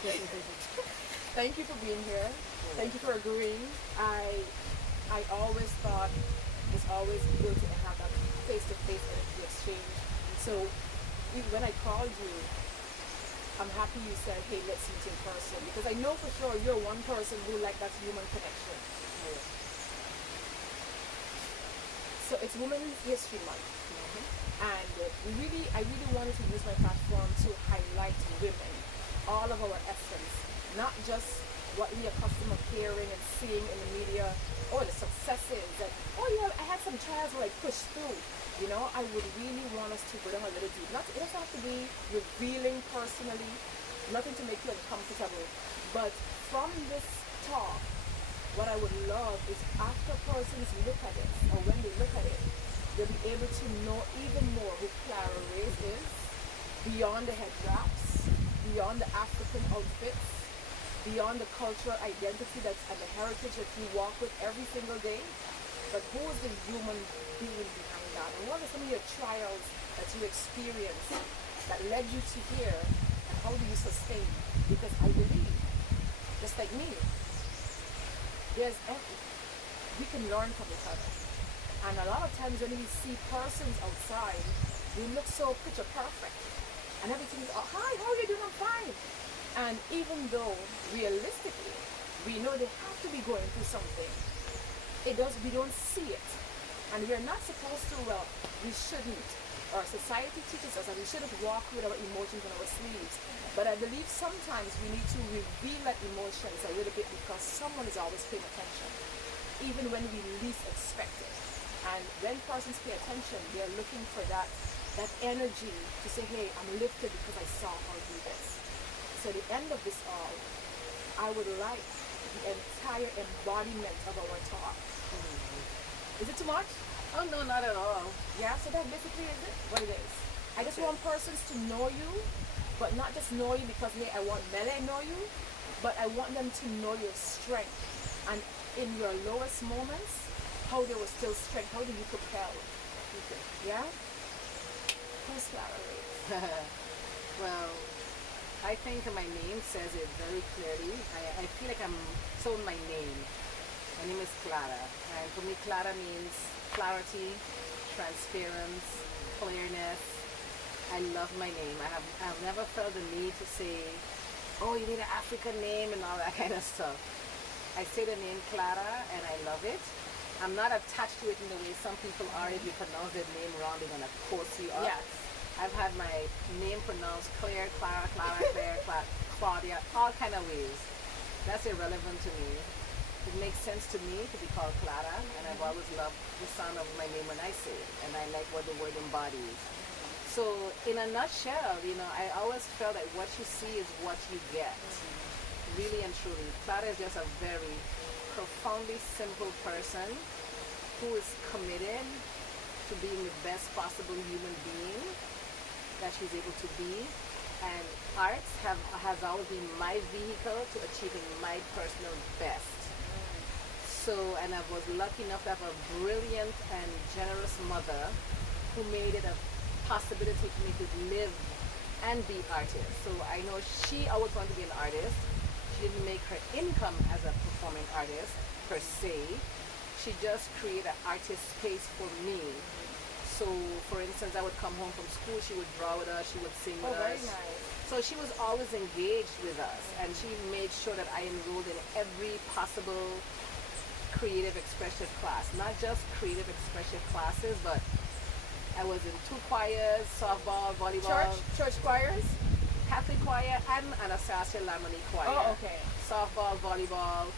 Thank you for being here. Thank you for agreeing. I always thought it's always good to have that face-to-face energy exchange. So when I called you, I'm happy you said, hey, let's meet in person, because I know for sure you're one person who like that human connection. So it's Women's History Month, and I really wanted to use my platform to highlight women, all of our essence, not just what we are accustomed of hearing and seeing in the media, or the successes, and oh yeah, I had some trials where I pushed through. You know, I would really want us to go down a little deep. Not, it doesn't have to be revealing personally, nothing to make you uncomfortable. But from this talk, what I would love is after persons look at it, or when they look at it, they'll be able to know even more who Clara Reyes is, beyond the head wraps, beyond the African outfits, beyond the cultural identity that's and the heritage that you walk with every single day. But who is the human being behind that? And what are some of your trials that you experienced that led you to here, and how do you sustain? Because I believe, just like me, we can learn from each other. And a lot of times when we see persons outside, they look so picture perfect. And everything is, oh, hi, how are you doing? I'm fine. And even though realistically, we know they have to be going through something, we don't see it. And we're not supposed to, we shouldn't. Our society teaches us that we shouldn't walk with our emotions on our sleeves. But I believe sometimes we need to reveal that emotions a little bit, because someone is always paying attention, even when we least expect it. And when persons pay attention, they're looking for that energy to say, hey, I'm lifted because I saw her do this. So the end of this all, I would like the entire embodiment of our talk. Is it too much? Oh no, not at all. Yeah, so that basically is it, what it is. I just want persons to know you, but not just know you because, hey, I want Mele know you, but I want them to know your strength. And in your lowest moments, how there was still strength, how do you propel? Okay. Yeah? Who's Clara Reyes? Well, I think my name says it very clearly. I feel like I'm sold my name. My name is Clara. And for me, Clara means clarity, transparency, clearness. I love my name. I've never felt the need to say, oh, you need an African name and all that kind of stuff. I say the name Clara and I love it. I'm not attached to it in the way some people are. If you pronounce their name wrong, they're going to curse you up. Yes. I've had my name pronounced Claire, Clara, Claire, Claudia, all kind of ways. That's irrelevant to me. It makes sense to me to be called Clara, and I've always loved the sound of my name when I say it, and I like what the word embodies. So in a nutshell, I always felt that what you see is what you get. Really and truly. Clara is just a very profoundly simple person who is committed to being the best possible human being that she's able to be, and arts has always been my vehicle to achieving my personal best. So, and I was lucky enough to have a brilliant and generous mother who made it a possibility for me to live and be artist. So I know she always wanted to be an artist. She didn't make her income as a performing artist per se. She just created an artist space for me. So, for instance, I would come home from school, she would draw with us, she would sing with us. Very nice. So she was always engaged with us, and she made sure that I enrolled in every possible creative expression class. Not just creative expression classes, but I was in 2 choirs, softball, volleyball. Church choirs? Catholic choir and Anastasia Lamoni choir. Oh, okay. Softball, volleyball.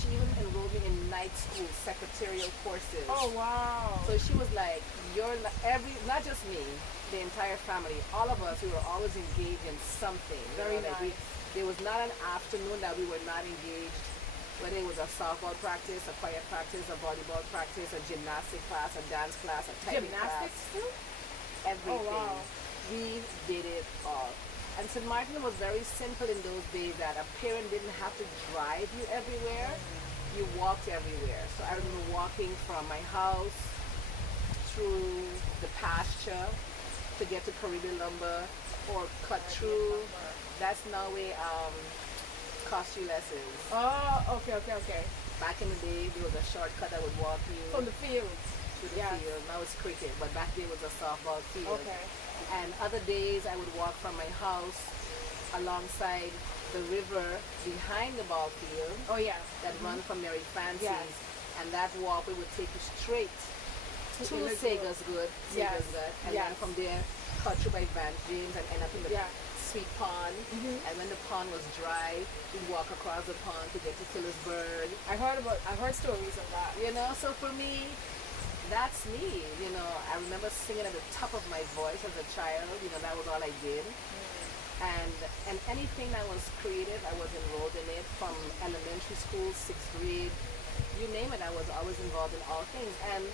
She even enrolled me in night school secretarial courses. Oh, wow. So she was like, not just me, the entire family, all of us, we were always engaged in something. Very nice. There was not an afternoon that we were not engaged, whether it was a softball practice, a choir practice, a volleyball practice, a gymnastic class, a dance class, a typing Gymnastics class. too? Everything. Oh, wow. We did it all. And St. Maarten was very simple in those days that a parent didn't have to drive you everywhere. You walked everywhere. So I remember walking from my house through the pasture to get to Caribbean Lumber, or cut I through. remember. That's now a costuless is. Oh, okay. Back in the day, there was a shortcut that would walk you From the fields. to the Yes. field. Now it's cricket, but back then it was a softball field. Okay. And other days I would walk from my house alongside the river behind the ball field Oh yes. that run from Mary Fancy's. Yes. And that walkway would take you straight to Illegals. Sager's Good, Yes. and Yes. then from there cut through by Van James and end up in the Yeah. sweet pond. And when the pond was dry, we'd walk across the pond to get to Phillipsburg. I heard stories of that. You know, so for me, that's me. You know, I remember singing at the top of my voice as a child. You know, that was all I did. And anything that was creative, I was enrolled in it from elementary school, 6th grade, you name it. I was always involved in all things, and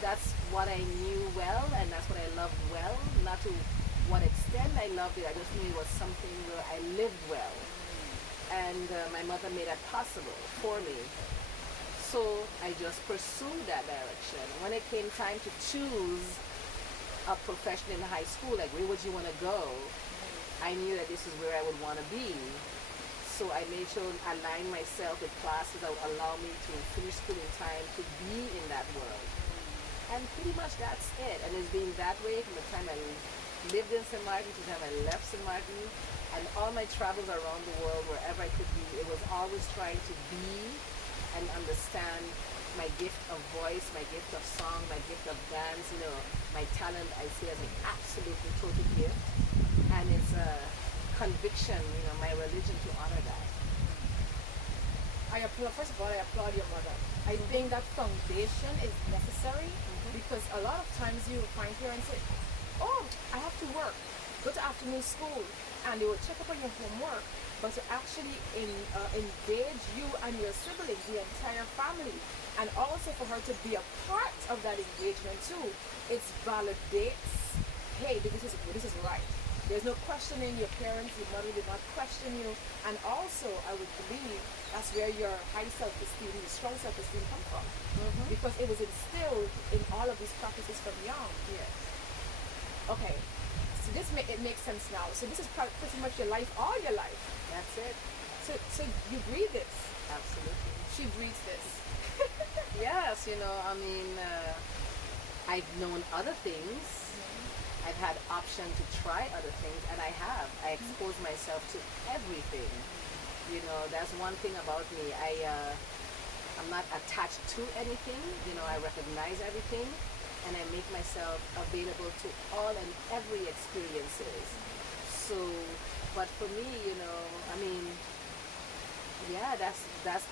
that's what I knew well, and that's what I loved well. Not to what extent I loved it, I just knew it was something where I lived well, and my mother made that possible for me. So I just pursued that direction. When it came time to choose a profession in high school, like where would you want to go? I knew that this is where I would want to be. So I made sure to align myself with classes that would allow me to finish school in time to be in that world. And pretty much that's it. And it's been that way from the time I lived in St. Maarten to the time I left St. Maarten. And all my travels around the world, wherever I could be, it was always trying to be and understand my gift of voice, my gift of song, my gift of dance, you know, my talent, I see as an absolutely total gift. And it's a conviction, you know, my religion to honor that. First of all, I applaud your mother. I think that foundation is necessary because a lot of times you find parents say, oh, I have to work, go to afternoon school, and they will check up on your homework, but to actually engage you and your siblings, the entire family, and also for her to be a part of that engagement too, it validates, hey, this is right. There's no questioning your parents, your mother did not question you. And also, I would believe that's where your high self-esteem, your strong self-esteem come from. Because it was instilled in all of these practices from young. Yeah. Okay, so it makes sense now. So this is pretty much your life, all your life. That's it. So you breathe this. Absolutely. She breathes this. Yes, you know, I mean, I've known other things. I've had option to try other things, and I have. I expose myself to everything. You know, that's one thing about me. I'm not attached to anything. You know, I recognize everything, and I make myself available to all and every experiences. So, but for me, you know, I mean, yeah, that's